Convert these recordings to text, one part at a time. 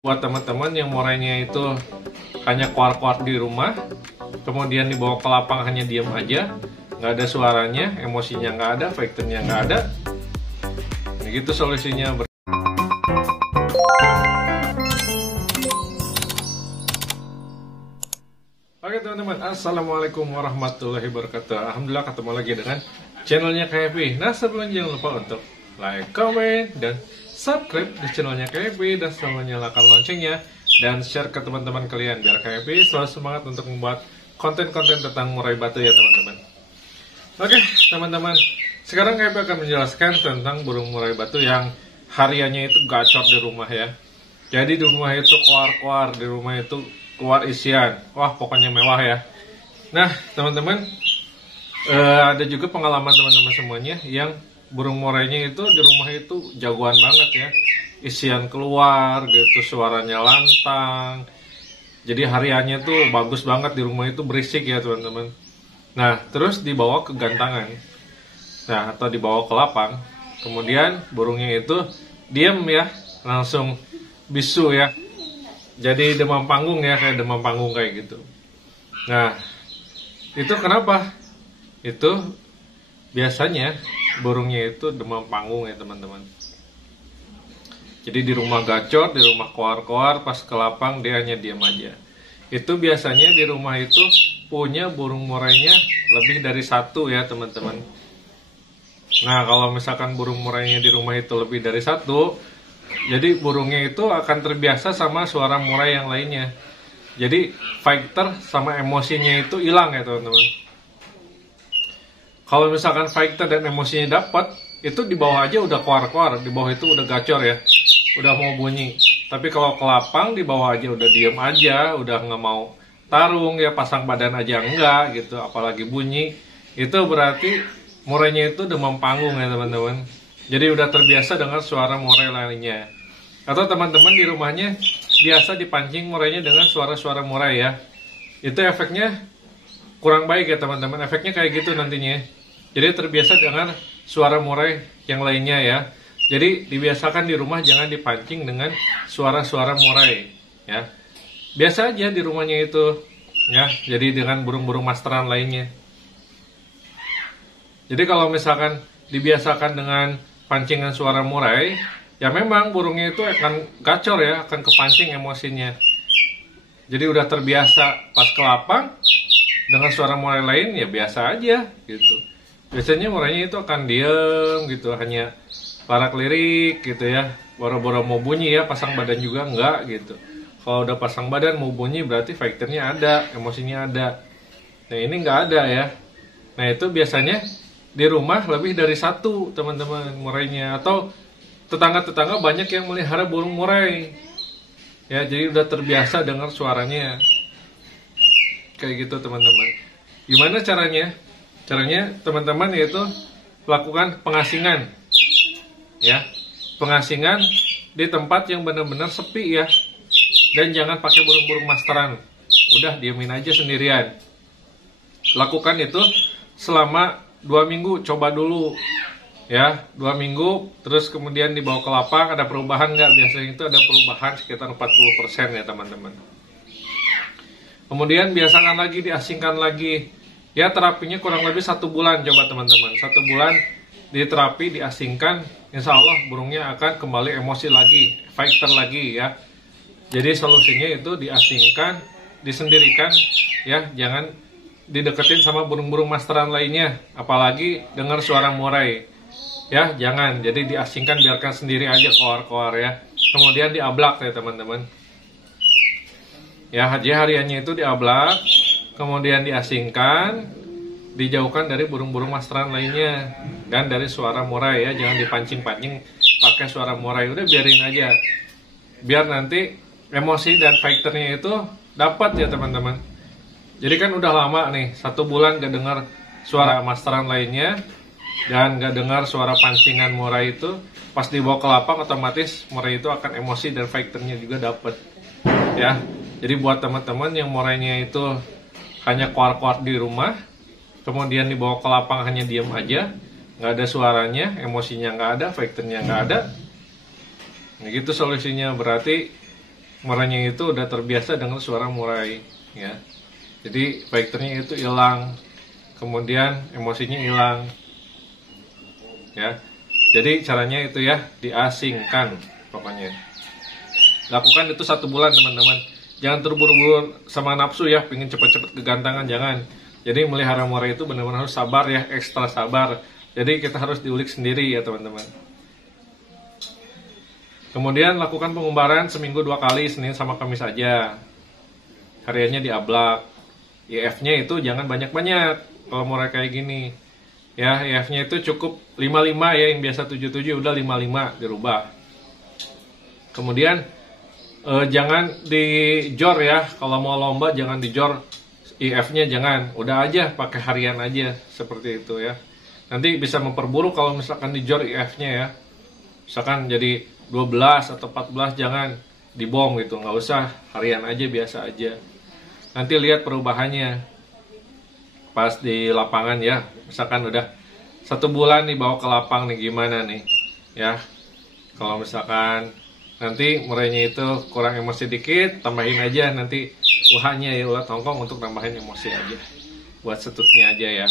Buat teman-teman yang morainya itu hanya kuar-kuar di rumah, kemudian dibawa ke lapang hanya diam aja, nggak ada suaranya, emosinya nggak ada, fighternya nggak ada, begitu solusinya. Oke teman-teman, assalamualaikum warahmatullahi wabarakatuh. Alhamdulillah ketemu lagi dengan channelnya KFB. Nah sebelumnya jangan lupa untuk like, comment, dan subscribe di channelnya KFB, dan selalu nyalakan loncengnya dan share ke teman-teman kalian biar KFB selalu semangat untuk membuat konten-konten tentang murai batu ya teman-teman. Oke teman-teman, sekarang KFB akan menjelaskan tentang burung murai batu yang hariannya itu gacor di rumah ya. Jadi di rumah itu keluar-keluar, di rumah itu keluar isian, wah pokoknya mewah ya. Nah teman-teman, ada juga pengalaman teman-teman semuanya yang burung morainya itu di rumah itu jagoan banget ya, isian keluar gitu, suaranya lantang, jadi hariannya tuh bagus banget di rumah itu, berisik ya teman-teman. Nah terus dibawa ke gantangan, nah atau dibawa ke lapang, kemudian burungnya itu diem ya, langsung bisu ya, jadi demam panggung ya, kayak demam panggung kayak gitu. Nah itu kenapa? Itu biasanya burungnya itu demam panggung ya teman-teman. Jadi di rumah gacor, di rumah koar-koar, pas ke lapang dia hanya diam aja. Itu biasanya di rumah itu punya burung murainya lebih dari satu ya teman-teman. Nah kalau misalkan burung murainya di rumah itu lebih dari satu, jadi burungnya itu akan terbiasa sama suara murai yang lainnya. Jadi fighter sama emosinya itu hilang ya teman-teman. Kalau misalkan fighter dan emosinya dapat, itu di bawah aja udah keluar-keluar, di bawah itu udah gacor ya, udah mau bunyi. Tapi kalau ke lapang di bawah aja udah diem aja, udah nggak mau tarung ya, pasang badan aja enggak gitu, apalagi bunyi. Itu berarti murainya itu demam panggung ya teman-teman. Jadi udah terbiasa dengan suara murai lainnya. Atau teman-teman di rumahnya biasa dipancing murainya dengan suara-suara murai ya. Itu efeknya kurang baik ya teman-teman. Efeknya kayak gitu nantinya. Jadi terbiasa dengan suara murai yang lainnya ya. Jadi dibiasakan di rumah jangan dipancing dengan suara-suara murai ya. Biasa aja di rumahnya itu ya. Jadi dengan burung-burung masteran lainnya. Jadi kalau misalkan dibiasakan dengan pancingan suara murai, ya memang burungnya itu akan gacor ya, akan kepancing emosinya. Jadi udah terbiasa pas ke lapang dengan suara murai lain ya biasa aja gitu. Biasanya murainya itu akan diem gitu, hanya larak lirik gitu ya, boro-boro mau bunyi ya, pasang badan juga enggak gitu. Kalau udah pasang badan mau bunyi berarti fighternya ada, emosinya ada. Nah ini enggak ada ya. Nah itu biasanya di rumah lebih dari satu teman-teman murainya, atau tetangga-tetangga banyak yang melihara burung murai ya, jadi udah terbiasa dengar suaranya kayak gitu teman-teman. Gimana caranya? Caranya teman-teman yaitu lakukan pengasingan ya, pengasingan di tempat yang benar-benar sepi ya, dan jangan pakai burung-burung masteran, udah diemin aja sendirian. Lakukan itu selama 2 minggu, coba dulu ya, 2 minggu, terus kemudian dibawa ke lapang. Ada perubahan nggak? Biasanya itu ada perubahan sekitar 40% ya teman-teman. Kemudian biasakan lagi, diasingkan lagi ya, terapinya kurang lebih 1 bulan. Coba teman-teman 1 bulan diterapi, diasingkan, insya Allah burungnya akan kembali emosi lagi, fighter lagi ya. Jadi solusinya itu diasingkan, disendirikan ya, jangan dideketin sama burung-burung masteran lainnya, apalagi dengar suara murai ya, jangan. Jadi diasingkan, biarkan sendiri aja keluar-keluar ya. Kemudian diablak ya teman-teman ya, haji hariannya itu diablak, kemudian diasingkan, dijauhkan dari burung-burung masteran lainnya dan dari suara murai ya. Jangan dipancing-pancing pakai suara murai, udah biarin aja, biar nanti emosi dan fighternya itu dapat ya teman-teman. Jadi kan udah lama nih, 1 bulan gak dengar suara masteran lainnya dan gak dengar suara pancingan murai itu, pas dibawa ke lapang otomatis murai itu akan emosi dan fighternya juga dapat ya. Jadi buat teman-teman yang murainya itu hanya kuar-kuar di rumah, kemudian dibawa ke lapang hanya diam aja, nggak ada suaranya, emosinya nggak ada, fighternya nggak ada, nah gitu solusinya. Berarti murainya itu udah terbiasa dengan suara murai ya. Jadi fighternya itu hilang, kemudian emosinya hilang ya. Jadi caranya itu ya, diasingkan pokoknya. Lakukan itu 1 bulan teman-teman. Jangan terburu-buru sama nafsu ya, pengen cepet-cepet kegantangan, jangan. Jadi melihara murai itu benar-benar harus sabar ya, ekstra sabar. Jadi kita harus diulik sendiri ya teman-teman. Kemudian lakukan pengumbaran seminggu 2 kali, Senin sama Kamis aja. Hariannya diablak. IF-nya itu jangan banyak-banyak kalau murai kayak gini. Ya, IF-nya itu cukup 55 ya, yang biasa 77 udah 55 dirubah. Kemudian jangan dijor ya, kalau mau lomba jangan dijor IF-nya, jangan. Udah aja pakai harian aja seperti itu ya. Nanti bisa memperburuk kalau misalkan dijor IF-nya ya. Misalkan jadi 12 atau 14, jangan dibom gitu, nggak usah, harian aja biasa aja. Nanti lihat perubahannya pas di lapangan ya. Misalkan udah 1 bulan nih bawa ke lapang nih, gimana nih ya. Kalau misalkan nanti murainya itu kurang emosi dikit, tambahin aja nanti ulahnya ya, ulah Hongkong untuk tambahin emosi aja, buat setutnya aja ya,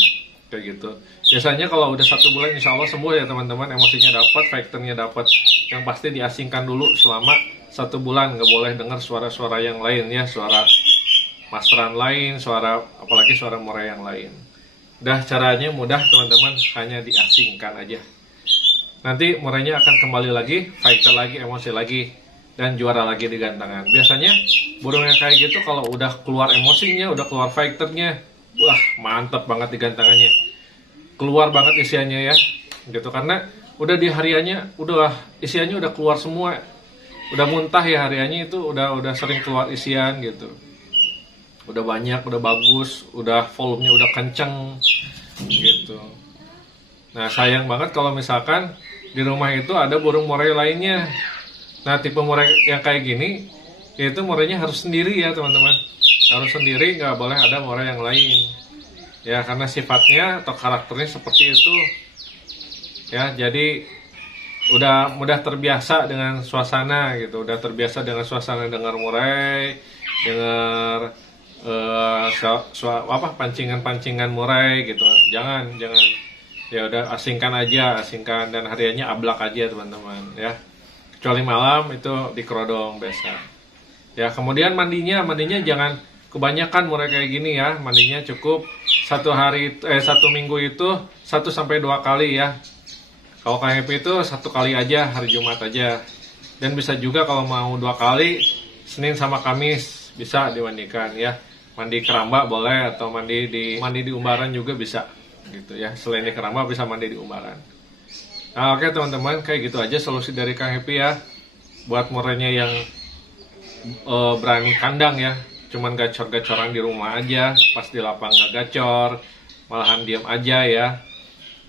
kayak gitu. Biasanya kalau udah 1 bulan insya Allah sembuh ya teman-teman, emosinya dapat, fighternya dapat. Yang pasti diasingkan dulu selama 1 bulan, nggak boleh dengar suara-suara yang lain ya, suara masteran lain, suara apalagi suara murai yang lain. Udah, caranya mudah teman-teman, hanya diasingkan aja. Nanti murainya akan kembali lagi, fighter lagi, emosi lagi, dan juara lagi di gantangan. Biasanya burung yang kayak gitu kalau udah keluar emosinya, udah keluar fighternya, wah mantap banget di gantangannya, keluar banget isiannya ya, gitu. Karena udah di hariannya, udah isiannya udah keluar semua, udah muntah ya hariannya itu, udah sering keluar isian gitu. Udah banyak, udah bagus, udah volumenya udah kenceng gitu. Nah sayang banget kalau misalkan di rumah itu ada burung murai lainnya. Nah tipe murai yang kayak gini, itu murainya harus sendiri ya teman-teman. Harus sendiri, nggak boleh ada murai yang lain. Ya karena sifatnya atau karakternya seperti itu. Ya jadi udah mudah terbiasa dengan suasana gitu. Udah terbiasa dengan suasana dengar murai, dengar pancingan murai gitu. Jangan ya udah asingkan aja, asingkan, dan hariannya ablak aja teman-teman ya, kecuali malam itu dikerodong biasa ya. Kemudian mandinya jangan kebanyakan murai kayak gini ya. Mandinya cukup 1 minggu itu 1-2 kali ya. Kalau KHP itu 1 kali aja, hari Jumat aja. Dan bisa juga kalau mau 2 kali, Senin sama Kamis bisa dimandikan ya. Mandi keramba boleh, atau mandi di umbaran juga bisa gitu ya. Selain di keramba bisa mandi di umbaran. Nah, oke teman-teman, kayak gitu aja solusi dari Kang Happy ya. Buat murainya yang berani kandang ya, cuman gacor-gacoran di rumah aja, pas di lapang gak gacor, malahan diam aja ya.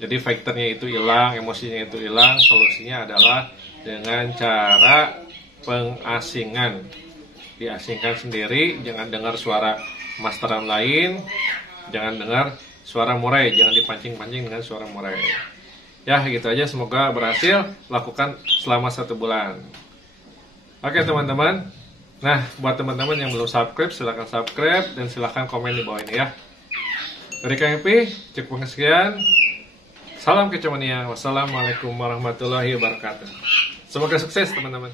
Jadi fighternya itu hilang, emosinya itu hilang. Solusinya adalah dengan cara pengasingan. Diasingkan sendiri, jangan dengar suara masteran lain, jangan dengar suara murai, jangan dipancing-pancing dengan suara murai. Ya gitu aja, semoga berhasil. Lakukan selama 1 bulan. Oke teman-teman. Nah buat teman-teman yang belum subscribe, silahkan subscribe dan silahkan komen di bawah ini ya. Dari Kang Happy, cukup sekian. Salam kecomania. Wassalamualaikum warahmatullahi wabarakatuh. Semoga sukses teman-teman.